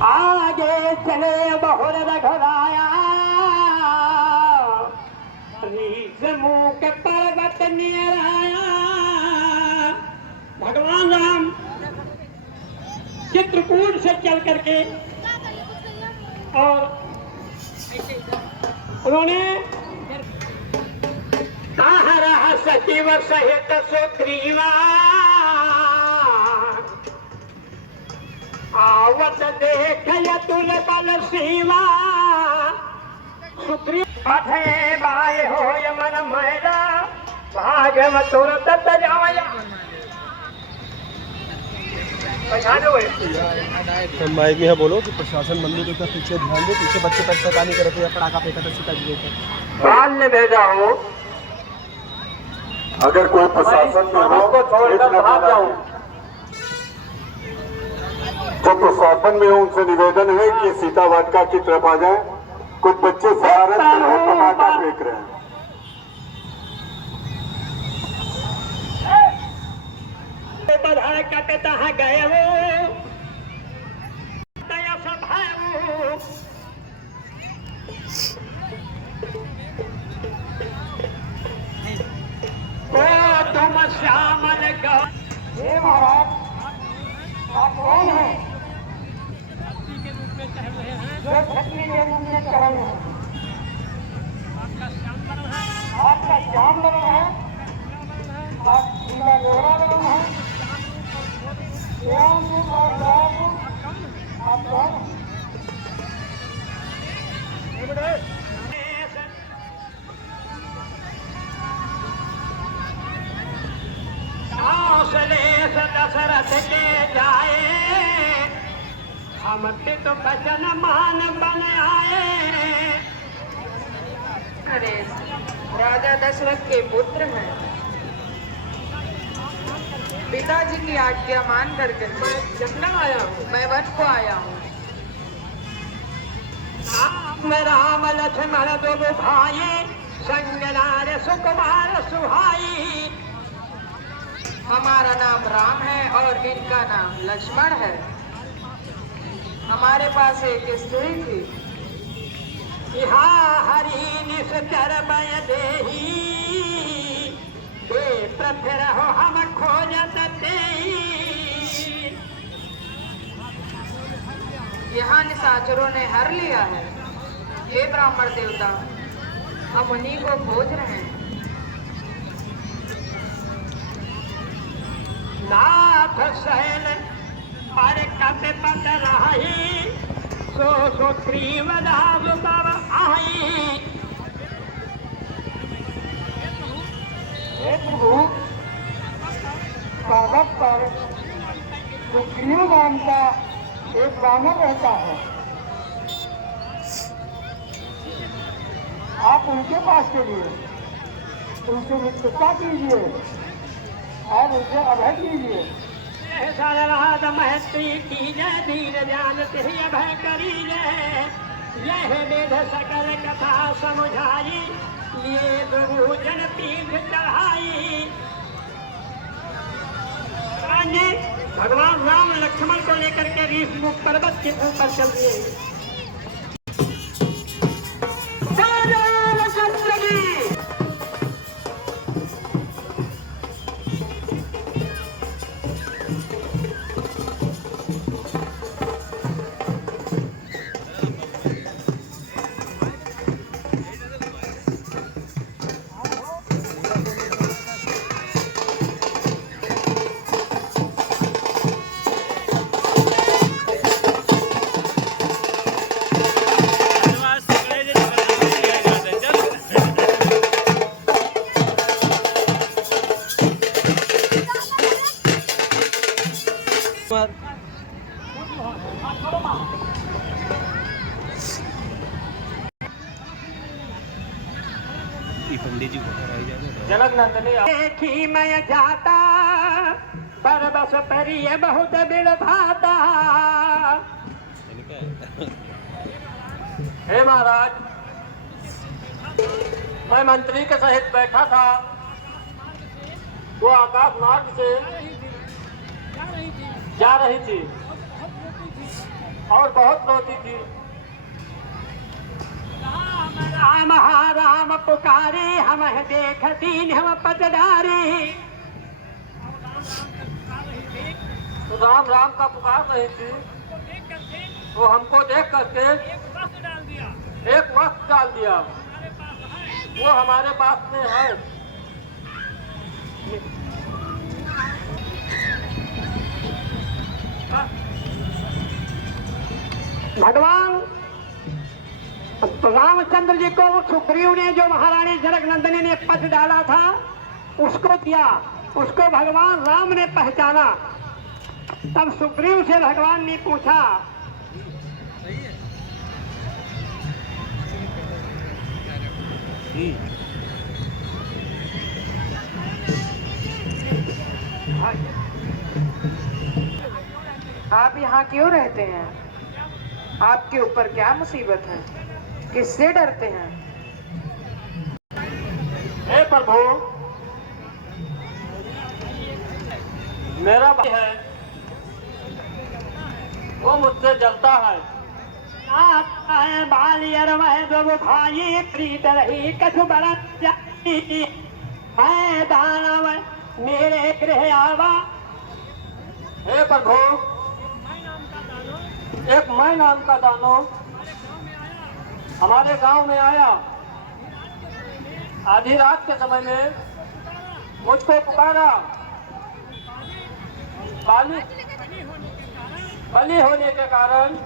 आगे चले बहुर रघुराया रीस मुख पर्वत निराया। भगवान राम चित्रकूट से चल करके और उन्होंने रहा सचिव सहित सुग्रीवा आवत देख तुल बल सीमा। सुग्रीव पथे बाय हो मन मैला भागम तुरत जाया। माइक में बोलो कि प्रशासन मंदिर के पीछे ध्यान दो, पीछे बच्चे तक सका नहीं करते या पटाखा फेंका तो सीता जी ऊपर बाल ने भेजा हो। अगर कोई प्रशासन में हो जो प्रशासन में हो उनसे निवेदन है कि सीता वाटिका की तरफ आ जाए। कुछ बच्चे शरारत कर रहे हैं, पटाखा फेंक रहे हैं। बधाई का पिता है गए वो दया सभाओ। ओ तुम श्यामल गौ। हे महाराज आप कौन हैं? जो छत्री के रूप में कह रहे हैं। आपका श्याम बन है, आप नीला गोरा बन है। श्याम और राम आप कौन? दशरथ के जाए हम तो बचन मान बन आए। अरे राजा दशरथ के पुत्र हैं, पिताजी की आज्ञा मान करके मैं जंगल आया हूँ, मैं वन को आया हूँ। राम लक्ष्मण दो भाई संग नार सुकुमार सुहाई। हमारा नाम राम है और इनका नाम लक्ष्मण है। हमारे पास एक स्त्री थी। यहाँ हरि निश्चर बय देही प्रथर हो हम खोजत तेई। यहाँ निशाचरों ने हर लिया है। ये ब्राह्मण देवता हम उन्हीं को खोज रहे हैं। नाथ शैल पर कप पत रही सो सुग्रीव दास तब आई। प्रभु पर्वत पर सुग्रीव नाम का एक ब्राह्मण रहता है। आप उनके पास चलिए, उनसे मित्रता कीजिए और उसे अभय कीजिए। सर्वनाद महत्री की जय दीन जानते ही अभय करी जय। यह वेद सकल कथा समुझाई लिए गुरु जन पीठ चढ़ाई। भगवान राम लक्ष्मण को लेकर के ऋषि मुख पर्वत के ऊपर चल दिए। पंडित जी जनक नंदनी देखी मैं जाता पर बस परिय बहुत बिड़ भाता। हे महाराज, मैं मंत्री के सहित बैठा था, वो आकाश मार्ग से जा रही थी। और बहुत रोती थी। राम हा राम पुकारे हम देख दीन हम पटदारी। राम राम का पुकार रही थी, वो हमको देख करके एक वक्त डाल दिया। वो हमारे पास में है। भगवान रामचंद्र जी को सुग्रीव ने जो महारानी जनकनंदिनी ने पद डाला था उसको दिया, उसको भगवान राम ने पहचाना। तब सुग्रीव से भगवान ने पूछा, आप यहाँ क्यों रहते हैं? आपके ऊपर क्या मुसीबत है? किससे डरते हैं? हे प्रभु, मेरा भाई है, वो मुझसे जलता है। बालियर वह दो भाई प्रीत रही कछु बरत जाती है दानव मेरे गृह आवा। हे प्रभु, एक मैं नाम का दानव हमारे गांव में आया। आधी रात के समय में मुझको पुकारा। बलि होने के कारण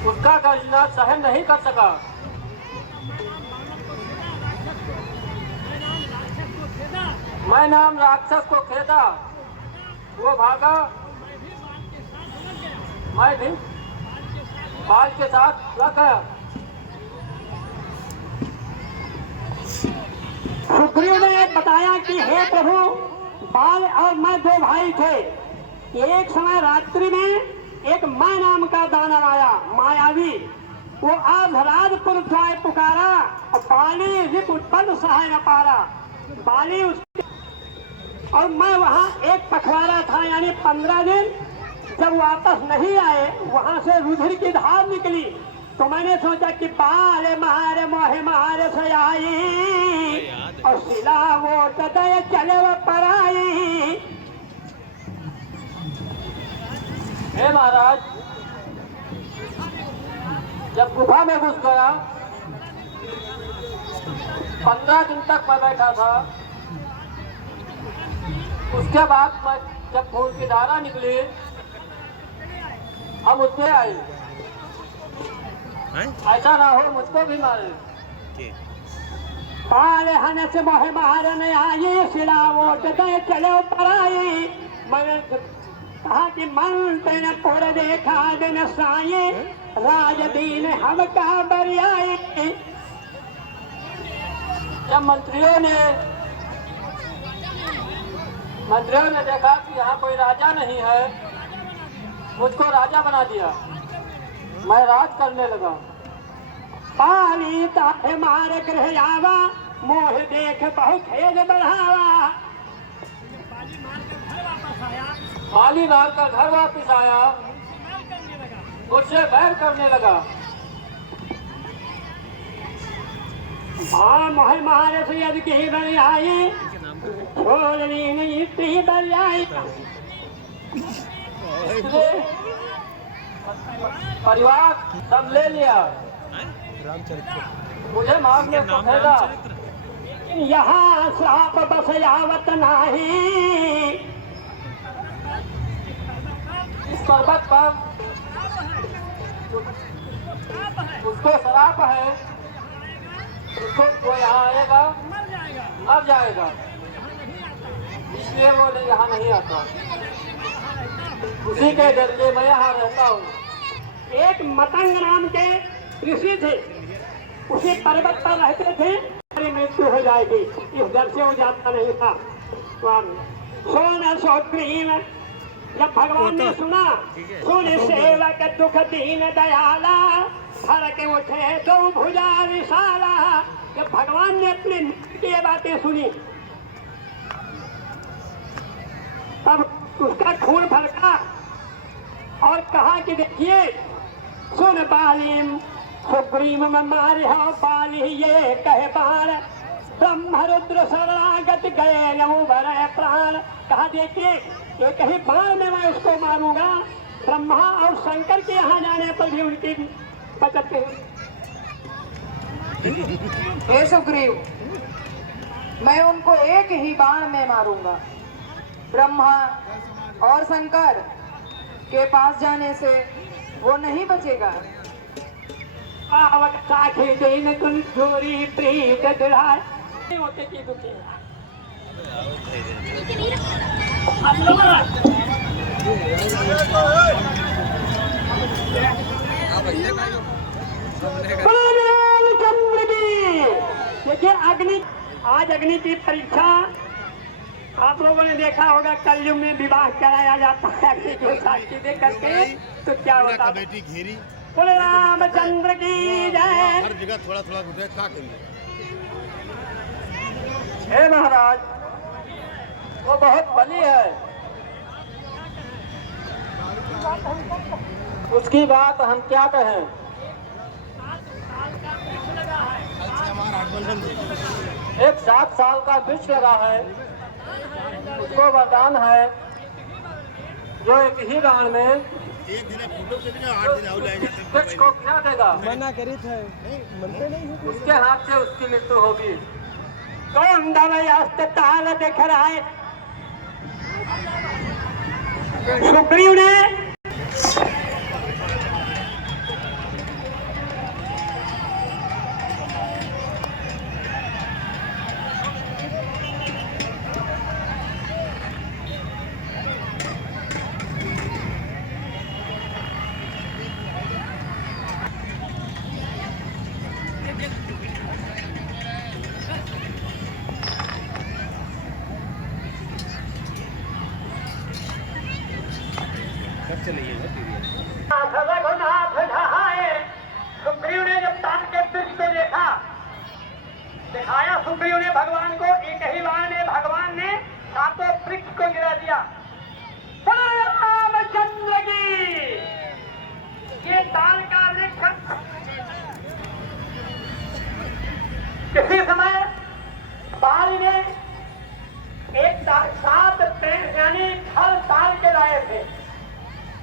उसका गर्जना सहन नहीं कर सका। मैं नाम राक्षस को खेदा, वो भागा। मैं भी बाल के साथ लगा। सुग्रीव ने बताया कि हे प्रभु, बाल और मैं दो भाई थे। एक समय रात्रि में एक मैं नाम का दानव आया, मायावी। वो आधराजपुर द्वार पुकारा और बाली रिप उत्पन्न सहाय न पारा। बाली उसके और मैं वहाँ एक पखवाड़ा था, यानी 15 दिन। जब वापस नहीं आए, वहां से रुधिर की धार निकली। तो मैंने सोचा कि बाल मारे मोहे मारे से आई और शिला वो कदय चले वो पराई। हे महाराज, जब गुफा में घुस गया, 15 दिन तक मैं बैठा था। उसके बाद मैं जब खून की धारा निकली, हम उसमें आए। ऐसा ना हो मुझको भी मारे। पाले हने से मोहे मारने आई, शिला वोट दे चले पराई। मैंने कहा कि मन तेने पुर देखा दिन साये, राज दीन हम कहा बरियाए। जब मंत्रियों ने देखा कि यहाँ कोई राजा नहीं है, मुझको राजा बना दिया। मैं राज करने लगा। पाली ताहे मार गृह आवा, मोह देख बहुत खेद बढ़ावा। पाली मार कर घर वापिस आया, मुझसे बैर करने लगा। हाँ मोह मारे से यदि कहीं बड़ी आई, छोड़नी नहीं स्त्री बड़ी आई। परिवार सब ले लिया, मुझे मारने को खेदा। यहाँ श्राप बस यावत नाही, इस पर्वत पर उसको श्राप है, उसको वो यहाँ आएगा मर जाएगा, इसलिए वो यहाँ नहीं आता। उसी के डर से मैं यहाँ रहता हूँ। एक मतंग नाम के ऋषि थे, उसी पर्वत पर रहते थे। हमारी मृत्यु हो जाएगी, इस डर से वो जाता नहीं था। सोन सुग्रीव जब भगवान ने सुना, सुन सेवक दुख दीन दयाला, हर के उठे दो भुजा विशाला। जब भगवान ने अपने ये बातें सुनी, तब उसका खून फड़का और कहा कि देखिए सुन बालिम सुग्रीव मारे हो बाली ये कहे बाण ब्रह्म रुद्र शरणागत गए नमो भरे प्राण। कहा देखिए ये कहीं बाण में मैं उसको मारूंगा, ब्रह्मा और शंकर के यहाँ जाने पर भी उनकी बचत है। हे सुग्रीव, मैं उनको एक ही बाण में मारूंगा। ब्रह्मा और शंकर के पास जाने से वो नहीं बचेगा। आवक साखी दिन तुम चोरी प्रीत दुराय होते की दुखे चंद्र की। देखिए अग्नि, आज अग्नि की परीक्षा आप लोगों ने देखा होगा, कलयुग में विवाह कराया जाता है अग्नि को साक्षी दे करके, तो क्या होता बेटी घेरी बोले रामचंद्र की जय। हर जगह थोड़ा थोड़ा घुटे क्या करिए। हे महाराज वो बहुत बली है, उसकी बात हम क्या कहें। एक 7 साल का वृक्ष लगा है, उसको वरदान है जो एक ही बाण में एक दिन फोटो खींचने 8 दिन और लाएगा वृक्ष को क्या देगा, मना करी थे मनते नहीं है। उसके हाथ से उसकी मृत्यु होगी। कौन दवाई ताल देख रहा है सुग्रीव ने रघुनाथ ढहाए। सुग्रीव ने जब ताल के वृक्ष को देखा, दिखाया सुग्रीव ने भगवान को, एक ही बाण में भगवान ने सातों वृक्ष को गिरा दिया। रामचंद्र की। ये ताल का वृक्ष किसी समय बाली ने एक 7 पेड़ यानी फल ताल के लाए थे,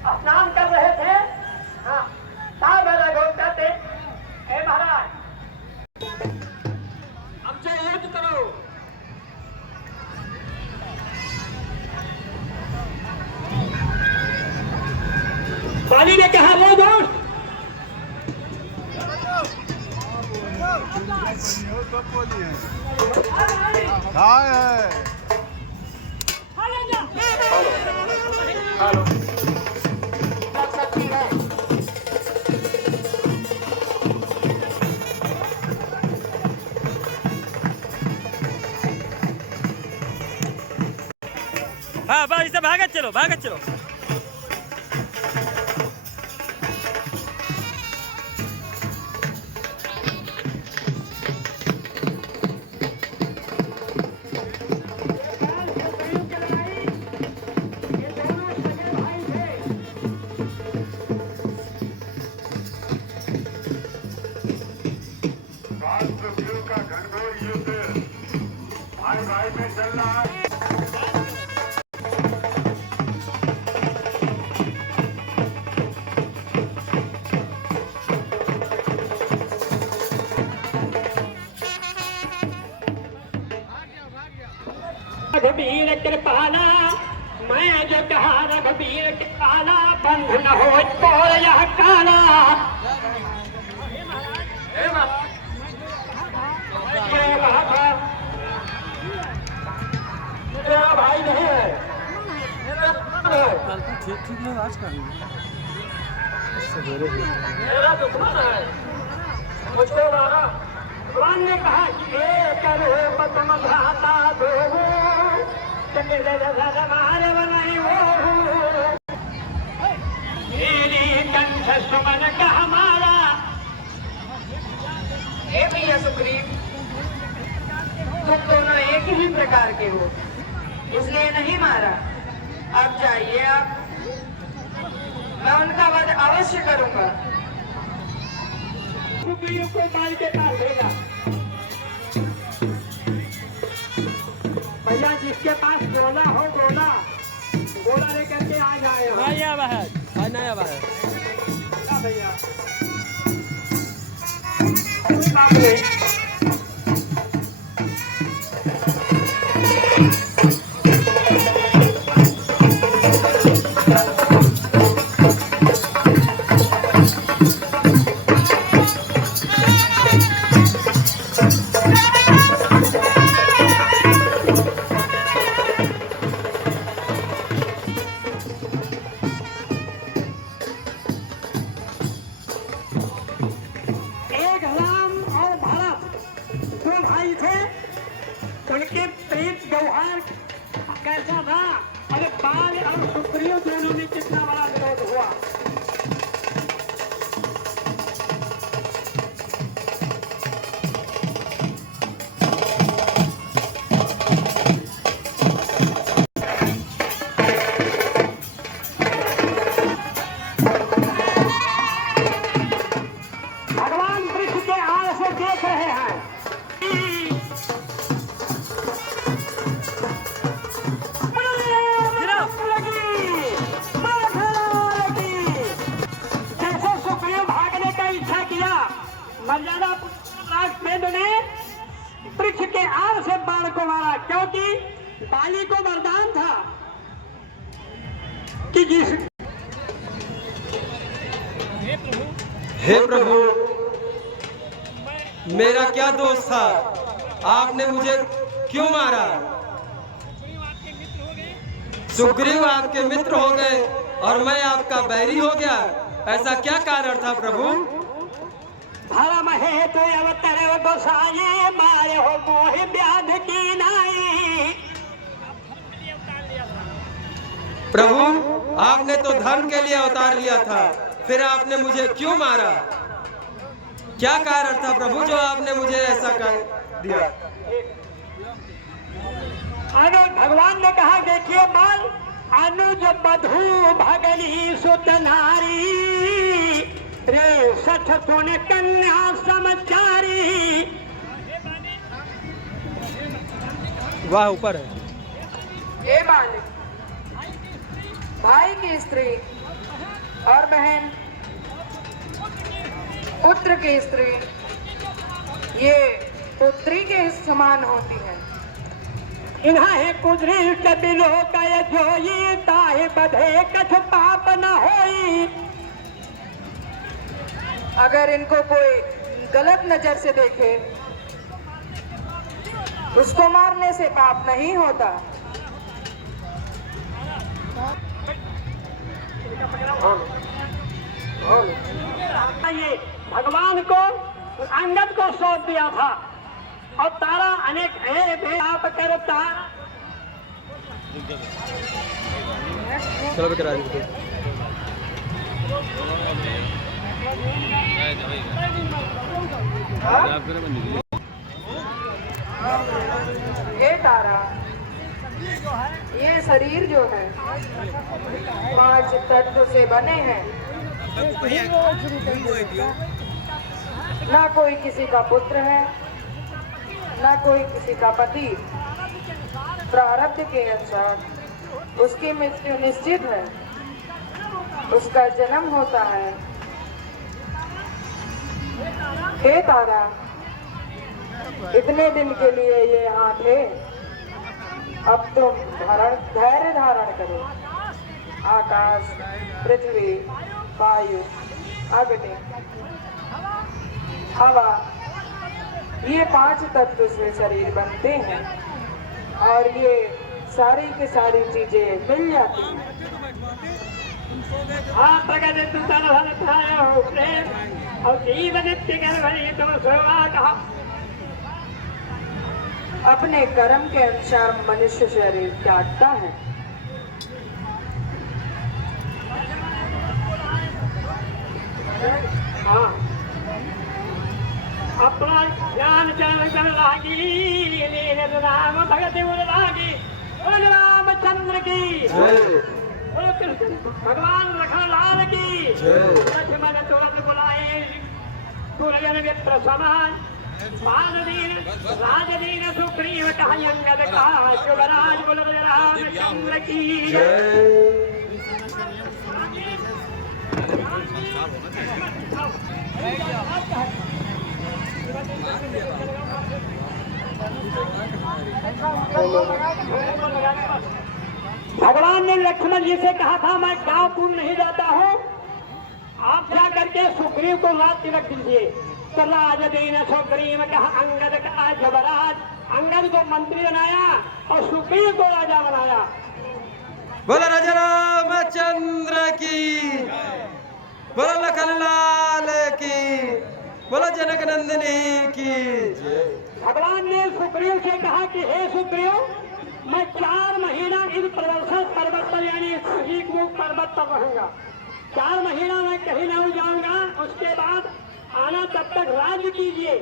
स्नान कर रहे थे। हाँ, साहब कहते हे महाराज हमसे युद्ध करो। बाली ने कहा वो दोस्त सच्ची है। हाँ बस इसे भागत चलो भागत चलो। का घनघोर युद्ध भाई भाई में चल रहा है। रघुबीर कृपाला, मैं जो कहा रघुबीर कृपाला, बंध न हो तोर यह काला। मेरा भाई नहीं है, ठीक है आज का मेरा दुश्मन है, मुझको मारा। भगवान ने कहा कि एक रूप तुम भ्राता दो, मारे बनाई वो मेरी कंठ सुमन का हमारा। हे भैया सुग्रीव, तुम दोनों एक ही प्रकार के हो, इसलिए नहीं मारा। अब जाइए आप, मैं उनका वध अवश्य करूंगा। सुग्रीव को माल के पास भेजा। भैया जिसके पास गोला हो गोला लेकर के आ जाए। आया बाहर, आया बाहर। भैया कोई बात नहीं। उनके प्रेम व्यवहार कैसा था? अरे बाल और सुग्रीव दोनों में कितना बड़ा विरोध हुआ। भगवान वृक्ष के आड़ से देख रहे हैं। मर्यादा राजपेंद्र ने वृक्ष के आड़ से बाण को मारा, क्योंकि बाली को वरदान था कि जिस हे प्रभु, मेरा क्या दोष था? आपने मुझे क्यों मारा? सुग्रीव आपके मित्र हो गए और मैं आपका बैरी हो गया, ऐसा क्या कारण था प्रभु? धर्म है तो अवतर गोसाए, मारे हो मोह व्याध की नाई। प्रभु, आपने तो धर्म के लिए अवतार लिया था, फिर आपने मुझे क्यों मारा? क्या कारण था प्रभु जो आपने मुझे ऐसा कर दिया? अरे भगवान ने कहा, देखिए बाल, अनुज बधू भगली सुत नारी, रे सठ सोने कन्या समाचारी। वाह, ऊपर है। ये बालक, भाई की स्त्री और बहन, पुत्र की स्त्री, ये पुत्री के समान होती है। इन्हा है कुदरी कबिलो का जोई, ताहे बधे कछ पाप न होई। अगर इनको कोई गलत नजर से देखे, उसको मारने से पाप नहीं होता। ये भगवान को अंगद को सौंप दिया था, और तारा अनेक आप करता। चलो भी करा दीजिए। ये तारा, ये शरीर जो है 5 तत्व से बने हैं। ना कोई किसी का पुत्र है, ना कोई किसी का पति। प्रारब्ध के अनुसार उसकी मृत्यु निश्चित है, उसका जन्म होता है। हे तारा, इतने दिन के लिए ये यहाँ थे, अब तुम धैर्य धारण करो। आकाश, पृथ्वी, वायु, अग्नि, हवा, ये 5 तत्व से शरीर बनते हैं, और ये सारी की सारी चीजें मिल जाती हैं। आप प्रगति सुतन हो प्रेम और जीवन तुम सेवा कहा। अपने कर्म के अनुसार मनुष्य शरीर त्यागता है। हाँ, अपना ज्ञान चरण लागी, लीन राम भगत लागी, रामचंद्र की ओ कृष्ण भगवान लखनलाल की लक्ष्मण तुरंत बुलाए सूर्यन मित्र समान पाददीन राजदीन सुग्रीव कहा अंगद कहा युवराज बोल रामचंद्र की भगवान ने लक्ष्मण जी से कहा था मैं गांव पूर्ण नहीं जाता हूँ, आप जा करके सुग्रीव को रात रख दीजिए। तो राज दीन सुग्रीव कहा अंगद का युवराज, अंगद को मंत्री बनाया और सुग्रीव को राजा बनाया। बोलो राजा रामचंद्र की, बोलो लखनलाल की, बोलो जनक नंदिनी की। भगवान ने सुग्रीव से कहा कि हे सुग्रीव, मैं 4 महीना इन पर्वत पर यानी शीखमुख पर्वत पर रहूंगा। 4 महीना मैं कहीं नहीं जाऊंगा, उसके बाद आना, तब तक राज्य कीजिए,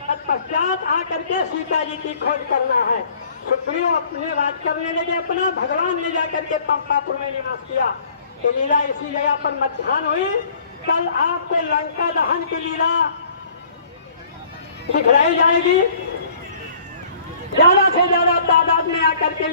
तत्पश्चात आकर के सीता जी की खोज करना है। सुग्रीव अपने राज करने लगे अपना, भगवान ने जाकर के पंपापुर में निवास किया। ये लीला इसी जगह पर मध्याह्न हुई। कल आपसे लंका दहन की लीला सिखलाई जाएगी। ज्यादा से ज्यादा तादाद में आकर के